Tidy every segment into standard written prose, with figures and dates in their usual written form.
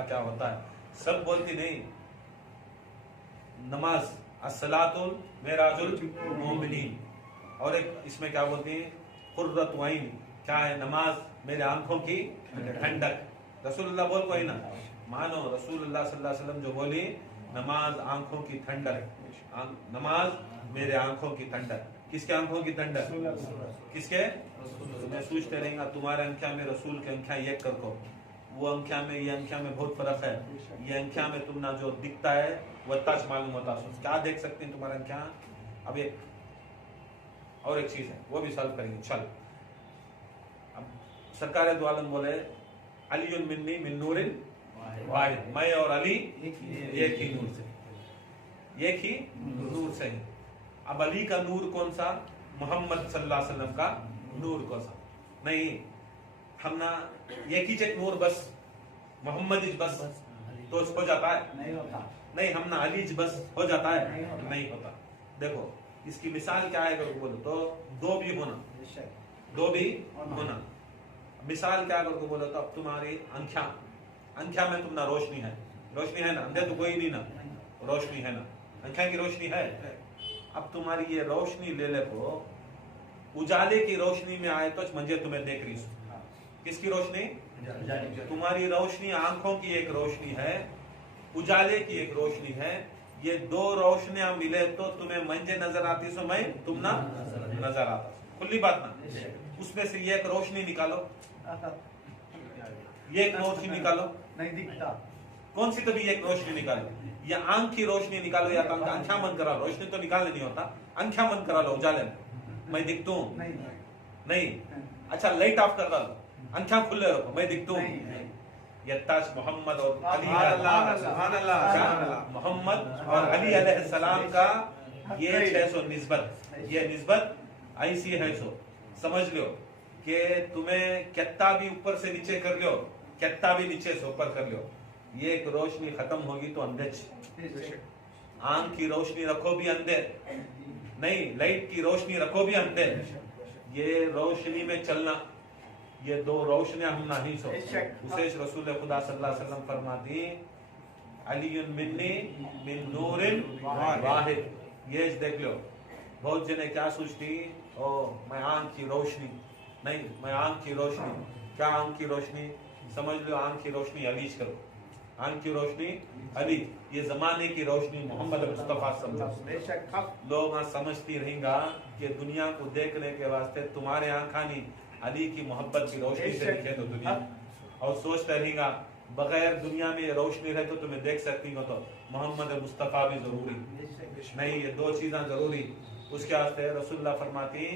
क्या होता है, सब बोलती नहीं। नमाज अस्सलातुल मेराजुल मोमिनीन, और एक इसमें क्या बोलती है, कुर्रतु आइन, क्या है, नमाज मेरे आंखों की ठंडक। रसूलुल्लाह बोल कोई ना, मानो रसूलुल्लाह सल्लल्लाहु अलैहि वसल्लम जो बोली, नमाज आंखों की ठंडक, नमाज मेरे आंखों की ठंडक। किसके आंखों की ठंडक? किसके? मैं सोचते रहेगा तुम्हारे अंख्या में रसूल के अंख्या एक कर को, वो अंख्या में ये अंख्या में बहुत फर्क है। ये अंख्या में तुम ना जो दिखता है वो तच मालूम होता है, क्या देख सकते हैं तुम्हारा अंख्या। अब एक और एक चीज है, वो भी सॉल्व करेंगे। चल, अब सरकार दो आलम बोले अली मिन्नी मिन नूरिन वाहिद, मैं और अली एक ही नूर से, एक ही नूर से ही। अब अली का नूर कौन सा? मोहम्मद सल्लल्लाहु अलैहि वसल्लम का नूर कौन सा? नहीं, हम ना एक ही चेक नूर बस मोहम्मद बस तो हो जाता है? नहीं होता। नहीं, हम ना अली बस हो जाता है? नहीं होता। देखो इसकी मिसाल क्या है अगर बोलो तो, दो भी होना, दो भी होना। मिसाल क्या अगर बोलो तो, अब तुम्हारी अंख्या में तुम ना रोशनी है, रोशनी है ना, अंधे तो कोई नहीं ना, रोशनी है ना, अंख्या की रोशनी है। अब तुम्हारी ये रोशनी ले ले को उजाले की रोशनी में आए तो मंजे तुम्हें देख रही। किसकी रोशनी? तुम्हारी रोशनी आंखों की एक रोशनी है, उजाले की एक रोशनी है। ये दो रोशनियां मिले तो तुम्हें मंजे नजर आती सो मैं तुम ना नजर आता। खुली बात ना, उसमें से ये एक रोशनी निकालो, ये एक रोशनी निकालो, नहीं दिखता। कौन सी कभी एक रोशनी निकालो, या आंख की रोशनी निकालो, या तो अंख्या बंद करा लो, रोशनी तो निकालने नहीं होता, अंख्या बंद करा लो उजाले में, मैं दिखता हूँ? नहीं। अच्छा लाइट ऑफ कर लो, अंख्या खुले रखो, मैं दिखता हूँ? यत्ताश मोहम्मद और अली, मोहम्मद और अली अलैहिस्सलाम का ये है सो निस्बत, ये निस्बत ऐसी है सो समझ लो कि तुम्हें कितना भी ऊपर से नीचे कर लो, कितना भी नीचे से ऊपर कर लो, ये एक रोशनी खत्म होगी तो अंधे। आंख की रोशनी रखो भी अंधे नहीं, लाइट की रोशनी रखो भी अंधे। ये रोशनी में चलना, ये दो रोशनियां हम नहीं सो। उसे रसूल खुदा सल्लल्लाहु अलैहि वसल्लम फरमाती अली मिन्नी मिन नूरिन वाहिद। ये देख लो, बहुत जने क्या सोचती, ओ मैं आंख की रोशनी, नहीं मैं आंख की रोशनी। क्या आंख की रोशनी? समझ लो आंख की रोशनी अली करो, आंख की रोशनी अली, ये जमाने की रोशनी मोहम्मद मुस्तफा समझो। लोग समझती रहेगा कि दुनिया को देखने के वास्ते तुम्हारे आंखा नहीं, अली की मोहब्बत की रोशनी से दिखे तो दुनिया, और सोचते रहेगा बगैर दुनिया में ये रोशनी रहे तो तुम्हें देख सकती हो, तो मोहम्मद मुस्तफा भी जरूरी नहीं, ये दो चीजें जरूरी। उसके वास्ते रसूलुल्लाह फरमाती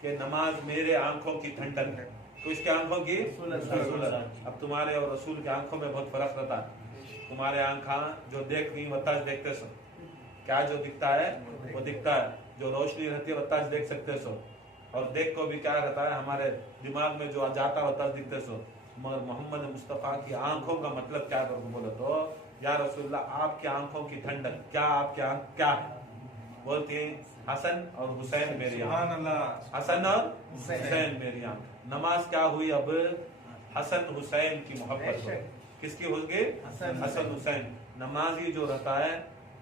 कि नमाज मेरे आंखों की ठंडक है। तो इसके आंखों की रसूल। अब तुम्हारे और रसूल के आंखों में बहुत फर्क रहता है। तुम्हारे आंखा जो देख रही वत्ताज देखते सो, क्या जो दिखता है वो दिखता है, जो रोशनी रहती है वत्ताज देख सकते सो, और देख को भी क्या रहता है हमारे दिमाग में जो जाता है वत्ताज दिखते सो। मगर मोहम्मद मुस्तफा की आंखों का मतलब क्या करो बोलो तो, या रसूलुल्लाह आपकी आंखों की ठंडक, क्या आपकी आंख क्या है? बोलती है हसन और हुसैन मेरी आंख, हसन और हुसैन मेरी आंख। नमाज क्या हुई? अब हसन हुसैन की मोहब्बत। किसकी होगी? हसन हुसैन। नमाजी जो रहता है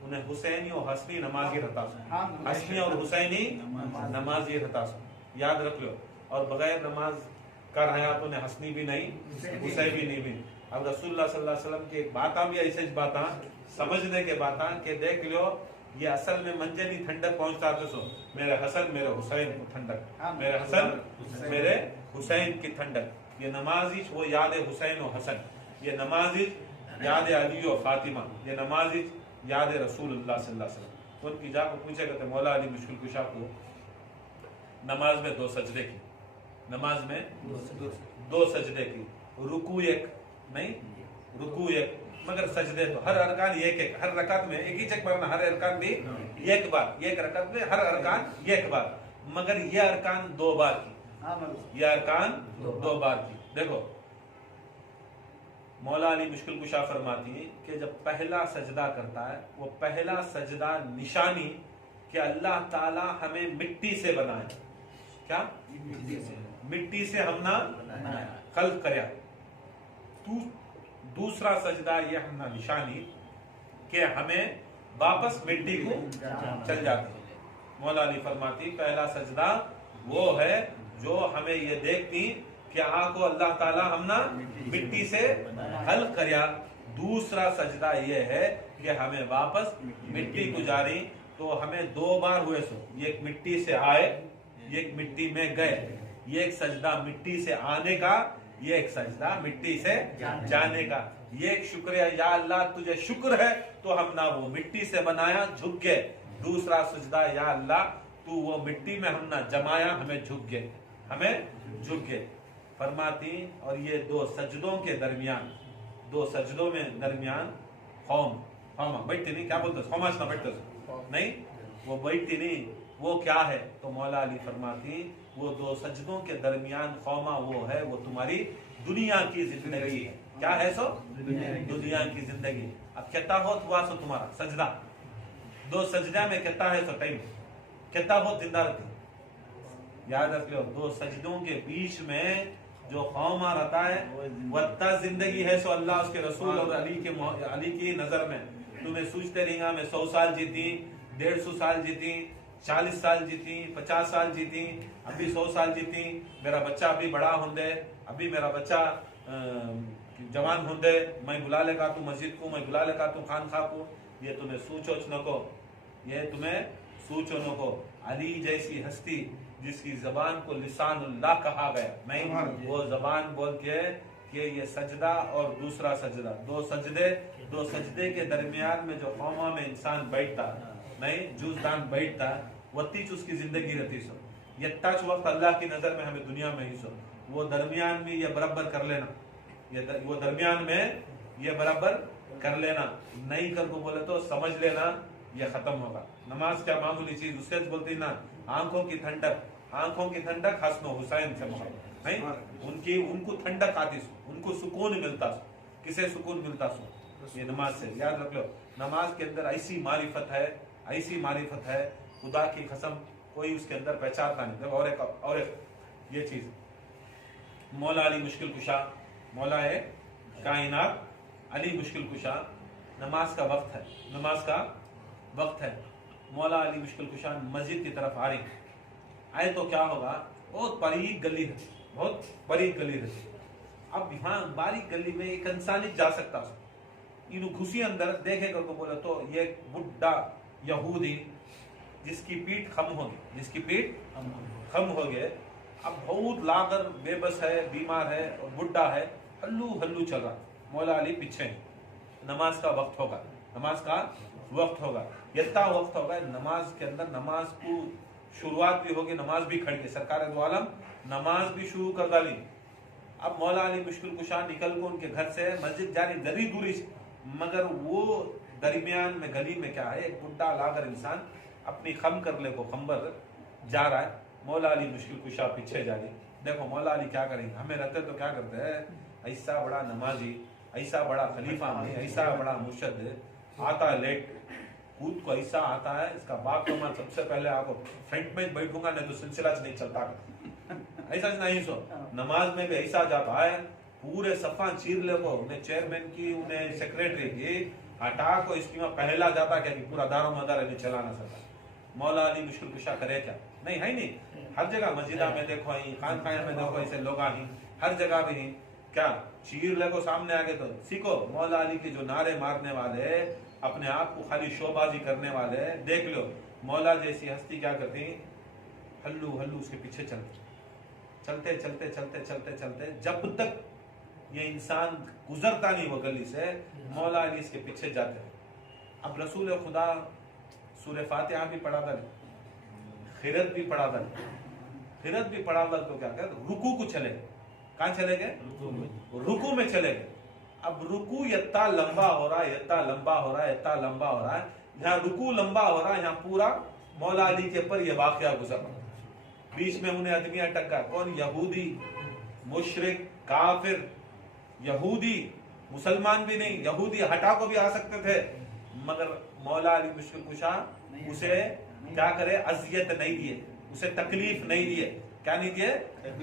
उन्हें हुसैनी और हसनी नमाजी रहता, हसनी और हुसैनी नमाजी रहता, याद रख लो। और बगैर नमाज कर रहा तो ने हसनी भी नहीं, हुसैन भी नहीं भी। अब रसूलुल्लाह सल्लल्लाहु अलैहि वसल्लम की एक बात भी ऐसे बात समझने के बात के देख लो, ये असल में मंजे नहीं ठंडक पहुंचता तो सो मेरे हसन मेरे हुसैन को ठंडक, मेरे हसन मेरे हुसैन की ठंडक। ये नमाजी वो याद है हुसैन और हसन, ये नमाजी याद है अली और फातिमा, ये नमाजी याद है रसूलुल्लाह सल्लल्लाहु अलैहि वसल्लम। उनकी जाकर पूछे कहते मौला अली मुश्किल कुशा को नमाज में दो सजदे की, नमाज में दो सजदे की, रुकू एक नहीं, रुकू एक, मगर सजदे तो हर अरकान एक एक, हर रकात में एक ही चेक मारना, हर अरकान भी एक बार, एक रकात में हर अरकान एक बार, मगर ये अरकान दो बार की, ये अरकान दो बार की। देखो मौला अली मुश्किल कुशा फरमाती है कि जब पहला सजदा करता है, वो पहला सजदा निशानी कि अल्लाह ताला हमें मिट्टी से बनाए, क्या मिट्टी से हम ना खल्क करया। तू دوسرا سجدہ یہ ہمنا نشانی کہ ہمیں واپس مٹی کو چل جاتے ہیں. مولا علی فرماتی پہلا سجدہ وہ ہے جو ہمیں یہ دیکھتی کہ آنکھوں اللہ تعالیٰ ہمنا مٹی سے حل کریا. دوسرا سجدہ یہ ہے کہ ہمیں واپس مٹی کو جاری. تو ہمیں دو بار ہوئے سو، یہ ایک مٹی سے آئے، یہ ایک مٹی میں گئے. یہ ایک سجدہ مٹی سے آنے کا، یہ ایک سجدہ مٹی سے جانے کا. یہ ایک شکریہ، یا اللہ تجھے شکر ہے تو ہم نہ وہ مٹی سے بنایا جھک گئے. دوسرا سجدہ یا اللہ تو وہ مٹی میں ہم نہ جمایا ہمیں جھک گئے، ہمیں جھک گئے. فرماتی اور یہ دو سجدوں کے درمیان، دو سجدوں میں درمیان خوما بیٹھتی نہیں، کیا بولتے خوماش نہ بیٹھتے نہیں، وہ بیٹھتی نہیں، وہ کیا ہے؟ تو مولا علی فرماتی وہ دو سجدوں کے درمیان خوما وہ ہے، وہ تمہاری دنیا کی زندگی ہے. کیا ہے سو؟ دنیا کی زندگی. اب کہتا ہو ہوا سو تمہارا سجدہ، دو سجدہ میں کہتا ہے سو ٹائم کہتا ہو زندہ رہتی. یاد رکھ لو دو سجدوں کے بیچ میں جو خوما رہتا ہے وہ زندگی ہے. سو اللہ اس کے رسول اور علی کی نظر میں تمہیں سوچتے رہیں گا میں 100 سال جیتی، 150 سال جیتی، 40 سال جیتی، 50 سال جیتی، ابھی 100 سال جیتی، میرا بچہ ابھی بڑا ہوندے، ابھی میرا بچہ جوان ہوندے، میں بلا لے گا تو مسجد کو، میں بلا لے گا تو خانقاہ کو. یہ تمہیں سوچو نکو، یہ تمہیں سوچو نکو. علی جیسی ہستی جس کی زبان کو لسان اللہ کہا گیا، میں وہ زبان بول کے کہ یہ سجدہ اور دوسرا سجدہ، دو سجدے کے درمیان میں جو قوما میں انسان بیٹھتا نہیں، جوزدان بیٹھتا، وتی اس کی زندگی رہتی. سو یہ تاچ وقت اللہ کی نظر میں ہمیں دنیا میں ہی سو وہ درمیان میں یہ برابر کر لینا، وہ درمیان میں یہ برابر کر لینا. نہیں کر کو بولے تو سمجھ لینا یہ ختم ہوگا. نماز کیا معمولی چیز، اس سے بولتی نا آنکھوں کی ٹھنڈک حسن و حسین سے محبت نہیں، ان کو ٹھنڈک آتی سو، ان کو سکون ملتا سو. کسے سکون ملتا سو؟ یہ نماز سے. یاد رکھ لو نماز کے اندر ایسی معرفت ہے خدا کی قسم کوئی اس کے اندر پہچانتا نہیں. اور ایک یہ چیز مولا علی مشکل کشا، مولا ہے کائنات علی مشکل کشا. نماز کا وقت ہے. مولا علی مشکل کشا مسجد کی طرف آئے تو کیا ہوگا؟ بہت باریک گلی رہتی. اب یہاں باریک گلی میں ایک انسان جا سکتا سو، انہوں گھسی اندر دیکھے کر کو بولا تو یہ بڈھا یہودی جس کی پیٹھ خم ہو گئے. اب بہت لاغر بے بس ہے، بیمار ہے اور بڈھا ہے، ہلو چل رہا. مولا علی پیچھے، نماز کا وقت ہوگا. یتا وقت ہوگا نماز کے اندر. نماز کو شروعات بھی ہوگی، نماز بھی کھڑ کے سرکار دو عالم نماز بھی شروع کر ڈالی. اب مولا علی مشکل کشا نکل کو ان کے گھر سے مسجد جاری دری دوری سے، مگر وہ درمیان میں گلی میں کیا ہے ایک بڈھا لاغر انسان اپنی خم کر لے کو خمبر جا رہا ہے. مولا علی مشکل کشا پیچھے جا رہی. دیکھو مولا علی کیا کریں گے، ہمیں رہتے تو کیا کرتے ہیں، ایسا بڑا نمازی، ایسا بڑا خلیفہ میں، ایسا بڑا مرشد آتا ہے لیٹ کود کو ایسا آتا ہے، اس کا باپ تو میں سب سے پہلے آپ کو فرنٹ میں بیٹھوں گا نہیں تو سلسلہ نہیں چلتا. ایسا نہیں سو نماز میں بھی ایسا جاتا ہے پورے صفحہ چیر لے کو، انہیں چیئرمین کی، انہیں سیکریٹری کی ہٹا کو اس کی میں پہلا جاتا کہ پورا دار و مدار انہیں چلانا سکتا. مولا علی مشکل کشا کرے کیا؟ نہیں ہے نہیں. ہر جگہ مسجدہ میں دیکھو ہی، خانقاہ میں دیکھو ایسے لوگ ہی، ہر جگہ بھی ہی کیا چیر لے کو سامنے آگے تو سیکھو. مولا علی کے جو نعرے مارنے والے، اپنے آپ کو خالی شو بازی کرنے والے، دیکھ لو مولا جیسی ہستی کیا کرتی، ہلو اس کے پیچھے چلتے جب تک یہ انسان گزرتا نہیں وہ گلی سے، مولا علی اس کے پیچھے جاتے. اب رسول خدا سورہ فاتحہ بھی پڑھا تھا، خیرت بھی پڑھا تھا تو کیا کہ رکوع کو چلے. کہاں چلے گئے؟ رکوع میں چلے گئے. اب رکوع اتنا لمبا ہو رہا ہے، یہاں رکوع لمبا ہو رہا ہے، یہاں پورا مولا علی کے پر یہ واقعہ گزر رہا. بیچ میں انہیں آدمی ٹکا، کون؟ یہودی، مشرک، کافر. یہودی مسلمان بھی نہیں، یہودی ہٹا کو بھی آ سکتے تھے، مگر مولا علی مشکل کشا اسے کیا کرے، اذیت نہیں دیے، اسے تکلیف نہیں دیے. کیا نہیں دیے؟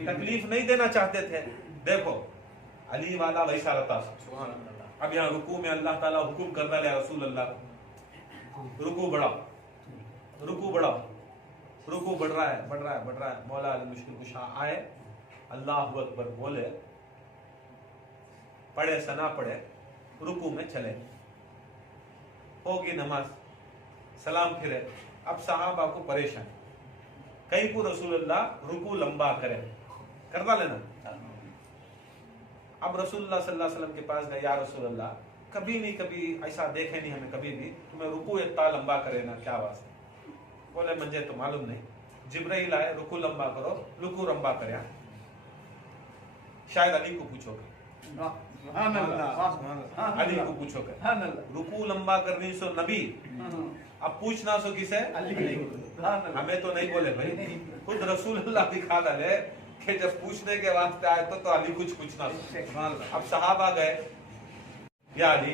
تکلیف نہیں دینا چاہتے تھے. دیکھو علی والا ویسا رہتا. अब यहाँ रुकू में अल्लाह ताला हुक्म करना लिया रसूल अल्लाह को, रुकू बढ़ाओ, रुकू बढ़ाओ, रुकू बढ़ रहा है, बढ़ रहा है, बढ़ रहा है। मौला अली मुश्किल कुशा आए, अल्लाहु अकबर बोले, पढ़े सना पढ़े, रुकू में चले, होगी नमाज, सलाम फिरे। अब सहाबा को परेशान, कहीं को रसूलुल्लाह रुकू लंबा करे, करवा लेना। अब रसूलुल्लाह सल्लल्लाहु अलैहि वसल्लम के पास गए, या रसूलुल्लाह कभी नहीं, कभी ऐसा देखे नहीं हमें, कभी भी तुम्हें रुकू इतना लंबा करे ना, क्या वास्ते? बोले मुझे तो मालूम नहीं, जिब्राइल आए, रुकू लंबा करो, रुकू लंबा करे, शायद अली को पूछोगे, अली को पूछोगे, रुकू लंबा करनी सो नबी, अब पूछना सो किसे? हमें तो नहीं बोले भाई, खुद रसूलुल्लाह दिखा डाले कि जब पूछने के वास्ते आए तो अली कुछ पूछना सो। अब सहाबा गए, या अली,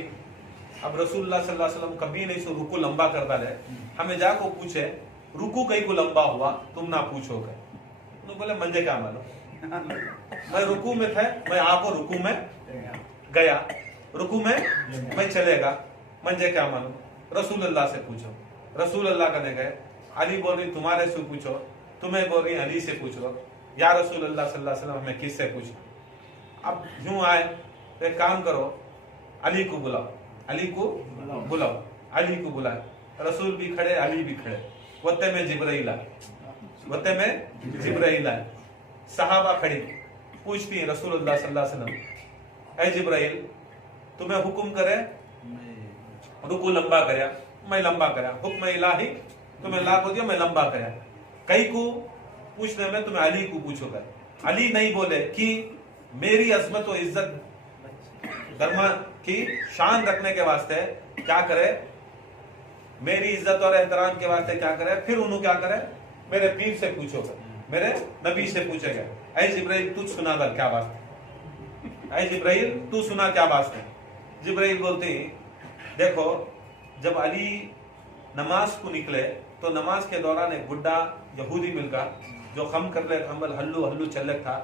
अब रसूलुल्लाह सल्लल्लाहु अलैहि वसल्लम कभी नहीं सो रुकू लंबा कर डाले, हमें जाको पूछे रुकू कहीं को लंबा हुआ, तुम ना पूछोगे। तो बोले मुझे क्या मालूम, मैं रुकू में थे, मैं आपको रुकू में गया, रुकू में मैं चलेगा, मुझे क्या मालूम, रसूलुल्लाह से पूछो। रसूलुल्लाह कहने गए, अली बोल रही तुम्हारे से पूछो, तुम्हें बोल रही अली से पूछ लो, या रसूलुल्लाह सल्लल्लाहु अलैहि वसल्लम हमें किससे पूछो? अब यूं आए तो एक काम करो, अली को बुलाओ, अली को बुलाओ, अली को बुलाए, रसूल भी खड़े, अली भी खड़े, वत्ते में जिब्राइल आए, वत्ते में जिब्राइल आए, सहाबा खड़ी पूछती है रसूलुल्लाह सल्लल्लाहु अलैहि वसल्लम, ऐ जिब्राइल तुम्हें हुक्म करे रुकू लंबा करया, मैं लंबा करया, हुक्म इलाही तुम्हें लागू दिया, मैं लंबा करया। कई को पूछने में तुम्हें अली को पूछोगे, अली नहीं बोले कि मेरी अजमत और इज्जत धर्म की शान रखने के वास्ते क्या करे, मेरी इज्जत और एहतराम के वास्ते क्या करे, फिर उन्होंने क्या करे, मेरे पीर से पूछोगे, मेरे नबी से पूछेगा, ऐ जिब्राइल तू सुना दर क्या वास्ते, ऐ जिब्राइल तू सुना क्या वास्ते? जिब्राइल बोलते देखो जब अली नमाज को निकले तो नमाज के दौरान एक बुढ़ा यहूदी मिल गया जो खम कर ले हम्बल हल्लू हल्लू चल था।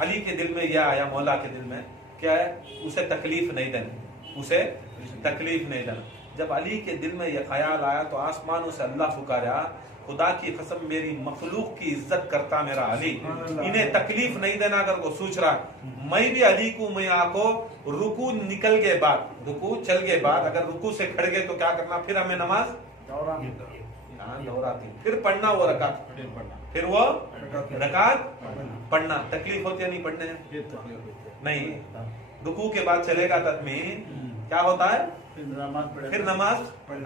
अली के दिल में यह आया, मौला के दिल में क्या है, उसे तकलीफ नहीं देना, उसे तकलीफ नहीं देना। जब अली के दिल में यह ख्याल आया तो आसमानों से अल्लाह पुकारा, खुदा की कसम मेरी मखलूक की इज्जत करता मेरा अली, इन्हें तकलीफ नहीं देना अगर को सोच रहा, मैं भी अली को मैं आको रुकू निकल गए बाद, रुकू चल गए बाद, अगर रुकू से खड़ गए तो क्या करना, फिर हमें नमाज दोहराती, फिर पढ़ना वो रकात, फिर वो रकात पढ़ना, तकलीफ होती है नहीं पढ़ने नहीं, रुकू के बाद चलेगा तस्मीन, क्या होता है फिर नमाज।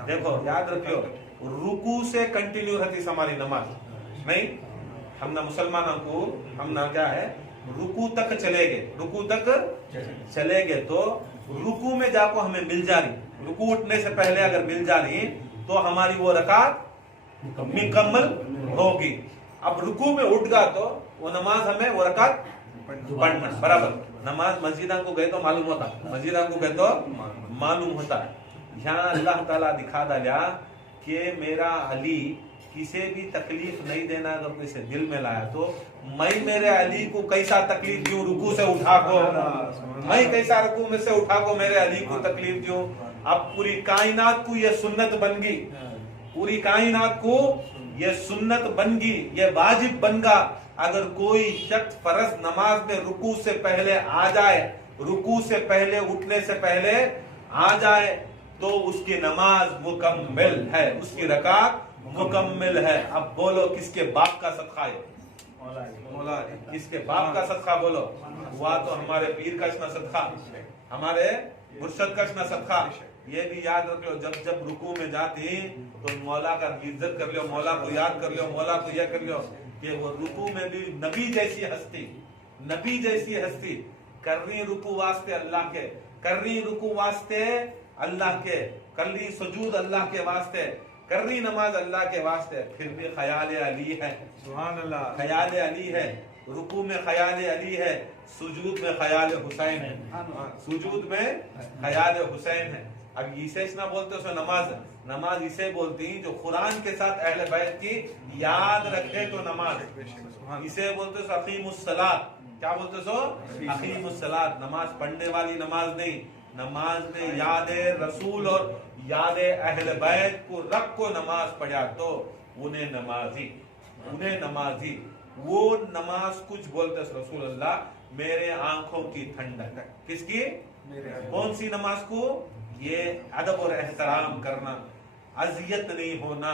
देखो याद रखियो, रुकू से कंटिन्यू रहती हमारी नमाज नहीं, हम ना मुसलमानों को हम ना क्या है रुकू तक चले गए, रुकू तक चले गए तो रुकू में जाको हमें मिल जानी, रुकू उठने से पहले अगर मिल जानी तो हमारी वो रकात मुकम्मल होगी। अब रुकू में उठ गया तो वो नमाज हमें वो रकात पढ़ना बराबर। नमाज मस्जिद को गए तो मालूम होता, मस्जिद को गए तो मालूम होता है। यहाँ अल्लाह ताला दिखा डाला कि मेरा अली किसे भी तकलीफ नहीं देना, अगर किसे दिल में लाया तो मैं मेरे अली को कैसा तकलीफ दूं, रुकू से उठा को मैं कैसा रुकू में से उठा को मेरे अली को तकलीफ दूं। अब पूरी कायनात को ये सुन्नत बन गई, पूरी कायनात को ये सुन्नत बन गई, ये वाजिब बन गया, अगर कोई शख्स फर्ज नमाज में रुकू से पहले आ जाए, रुकू से पहले उठने से पहले आ जाए तो उसकी नमाज मुकम्मल है, उसकी रकात मुकम्मल है। अब बोलो किसके बाप का सदका है, किसके बाप का सदका बोलो, हुआ तो हमारे पीर का सदका, हमारे मुर्शद का सदका। ये भी याद रख लो, जब जब रुकू में जाती तो मौला का इज्जत कर लो, मौला को याद कर लो, मौला को यह कर लो कि वो रुकू में भी नबी जैसी हस्ती, नबी जैसी हस्ती कर रही रुकू वास्ते अल्लाह के, कर रही रुकू वास्ते अल्लाह के, कर रही सुजूद अल्लाह के वास्ते, कर रही नमाज अल्लाह के वास्ते, फिर भी ख्याल अली है, सुभान अल्लाह, ख्याल अली है, रुकू में ख्याल अली है, सुजूद में ख्याल हुसैन है, सुजूद में ख्याल हुसैन है। अब इसे ना बोलते सो नमाज, नमाज इसे बोलती जो कुरान के साथ अहले बैत की याद रखे तो नमाज, इसे बोलते सो अकीमुस सलात, क्या बोलते सो अकीमुस सलात, नमाज पढ़ने वाली नमाज नहीं, नमाज में याद रसूल और याद अहल बैत को रख को नमाज पढ़ा तो उन्हें नमाजी वो नमाज कुछ बोलते रसूल अल्लाह मेरे आंखों की ठंडक है। किसकी? कौन सी नमाज को? ये अदब और एहतराम करना, अजियत नहीं होना,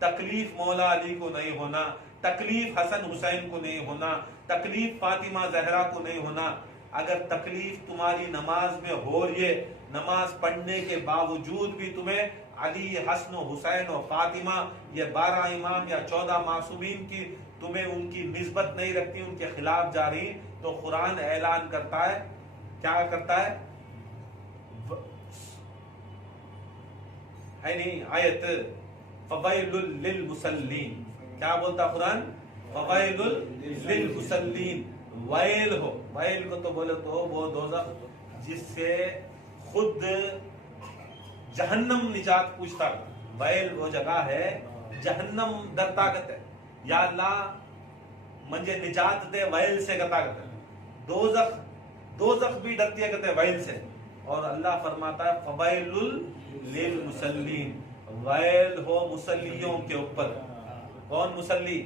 तकलीफ मौला अली को नहीं होना, तकलीफ हसन हुसैन को नहीं होना, तकलीफ फातिमा जहरा को नहीं होना। अगर तकलीफ तुम्हारी नमाज में हो रही है, नमाज पढ़ने के बावजूद भी तुम्हें अली, हसन, हुसैन और फातिमा ये 12 इमाम या 14 मासूमीन की तुम्हें उनकी निस्बत नहीं रखती, उनके खिलाफ जा रही, तो कुरान ऐलान करता है, क्या करता है? नहीं आयत फवैलुल लिल मुसल्लीन, क्या बोलता कुरान? फवैलुल लिल मुसल्लीन, वैल हो, वैल को तो बोले तो वो दोज़ख जिससे खुद जहन्नम निजात पूछता, वैल वो जगह है जहन्नम दर ताकत है, या अल्लाह मंजे निजात दे वैल से का ताकत है। दोज़ख भी डरती है कहते वैल से, और अल्लाह फरमाता है फवैलुल लिल मुसल्लीन, वैल हो मुसल्लियों के ऊपर। कौन मुसल्ली?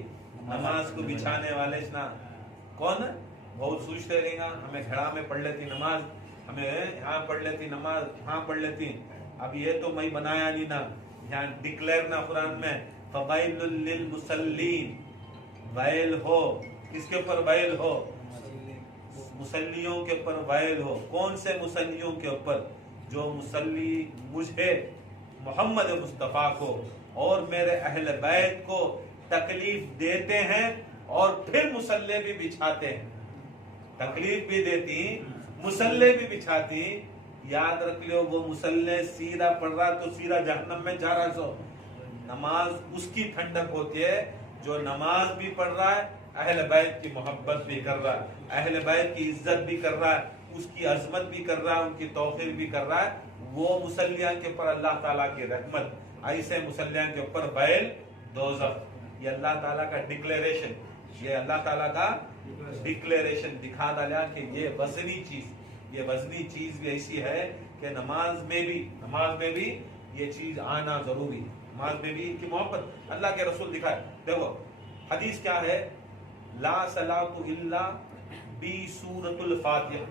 नमाज को बिछाने वाले ना। कौन? बहुत सोचते रहेगा हमें घड़ा में पढ़ लेती नमाज, हमें यहाँ पढ़ लेती नमाज, यहाँ पढ़ लेती, अब ये तो मैं बनाया नहीं ना, यहाँ डिक्लेयर ना कुरान में फवैलुल लिल मुसल्लीन, वैल हो, किसके ऊपर वैल हो? मुसल्लियों के ऊपर वैल हो। कौन से मुसल्लियों के ऊपर? जो मुसल्ली मुझे मोहम्मद मुस्तफ़ा को और मेरे अहले बैत को तकलीफ देते हैं और फिर मुसल्ले भी बिछाते हैं, तकलीफ भी देती, मुसल्ले भी बिछाती। याद रख लियो, वो मुसल्ले सीधा पढ़ रहा तो सीधा जहन्नम में जा रहा है। सो नमाज उसकी ठंडक होती है जो नमाज भी पढ़ रहा है, अहले बैत की मोहब्बत भी कर रहा है, अहले बैत की इज्जत भी कर रहा है, उसकी अजमत भी कर रहा है, उनकी तौफीर भी कर रहा है। वो मुसल्लियां के ऊपर अल्लाह ताला की रहमत, ऐसे मुसल्लियां के ऊपर बैल दोज़ख। ये अल्लाह ताला का डिक्लेरेशन, ये अल्लाह ताला का डिक्लेरेशन दिखा डाला कि ये वजनी चीज भी ऐसी है कि नमाज में भी ये चीज आना जरूरी, नमाज में भी इनकी मोहब्बत अल्लाह के रसूल दिखाए। देखो हदीस क्या है, ला सलातु इल्ला बी सूरतुल फातिहा,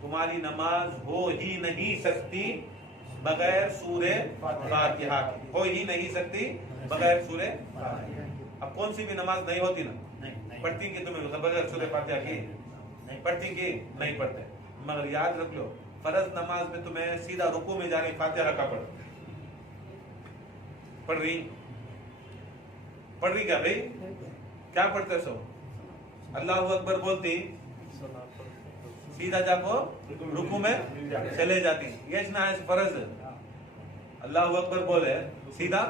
तुम्हारी नमाज हो ही नहीं सकती बगैर सूरे फातिहा की, हो ही नहीं सकती बगैर सूरे। अब कौन सी भी नमाज नहीं होती ना, पढ़ती कि तुम्हें बगैर सूरे फातिहा की पढ़ती कि नहीं पढ़ते, मगर याद रख लो फर्ज नमाज में तुम्हें सीधा रुकू में जाने फातिहा का पढ़ रही क्या भाई? क्या पढ़ते सो? अल्लाह अकबर बोलती सीधा जाको रुकू में चले जाती, ये ना है फर्ज। अल्लाह अकबर बोले सीधा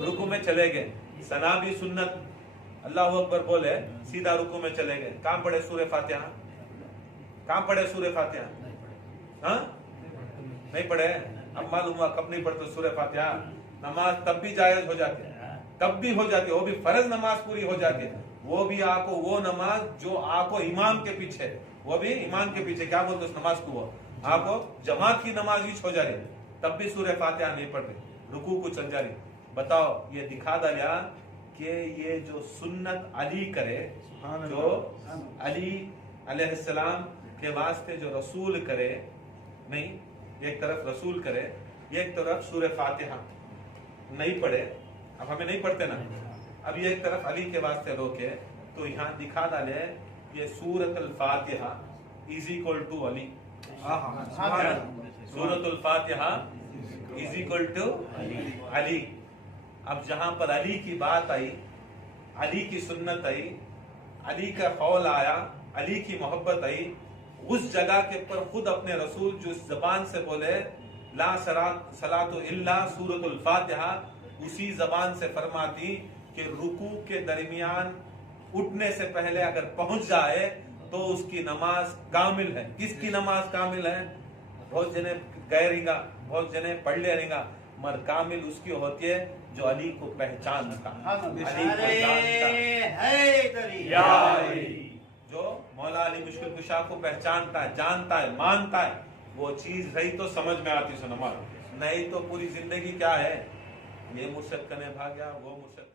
रुकू में चले गए, सना भी सुन्नत, अल्लाह अकबर बोले सीधा रुकू में चले गए। कहाँ पढ़े सूरे फातिहा? कहाँ पढ़े सूरे फातिहा? हाँ नहीं पढ़े। अब मालूम हुआ कब नहीं पढ़ते सूरे फातिहा। नमाज तब भी जायज हो जाती है, तब भी हो जाती है, वो भी फर्ज नमाज पूरी हो जाती है, वो भी आपको वो नमाज जो आपको इमाम के पीछे, वो भी इमाम के पीछे क्या बोलते उस नमाज को, वो आपको जमात की नमाज भी हो जा रही, तब भी सूरे फातिहा नहीं पढ़ते, रुकू को चल जा रही। बताओ ये दिखा दिया कि ये जो सुन्नत अली करे, जो अली अलैहिस्सलाम के वास्ते जो रसूल करे, नहीं एक तरफ रसूल करे, एक तरफ सूरे फातिहा नहीं पढ़े, अब हमें नहीं पढ़ते ना, अब ये एक तरफ अली के वास्ते रोके, तो यहाँ दिखा डाले ये सूरतुल फातिहा इज इक्वल टू अली, सूरतुल फातिहा इज इक्वल टू अली। अब जहां पर अली की बात आई, अली की सुन्नत आई, अली का कौल आया, अली की मोहब्बत आई, उस जगह के ऊपर खुद अपने रसूल जो इस जबान से बोले ला सलातु इल्ला सूरतुल फातिहा, उसी जबान से फरमाती कि रुकू के दरमियान उठने से पहले अगर पहुंच जाए तो उसकी नमाज कामिल है। किसकी नमाज कामिल है? बहुत जने गए रहेगा, बहुत जने पढ़ ले रहेगा, मगर कामिल उसकी होती है जो अली को पहचानता, अली को जानता, जो मौला अली मुश्किल कुशा को पहचानता है, जानता है, मानता है, वो चीज रही तो समझ में आती सुनमा, नहीं तो पूरी जिंदगी क्या है, ये मुर्शद कने भाग्या वो मुर्शद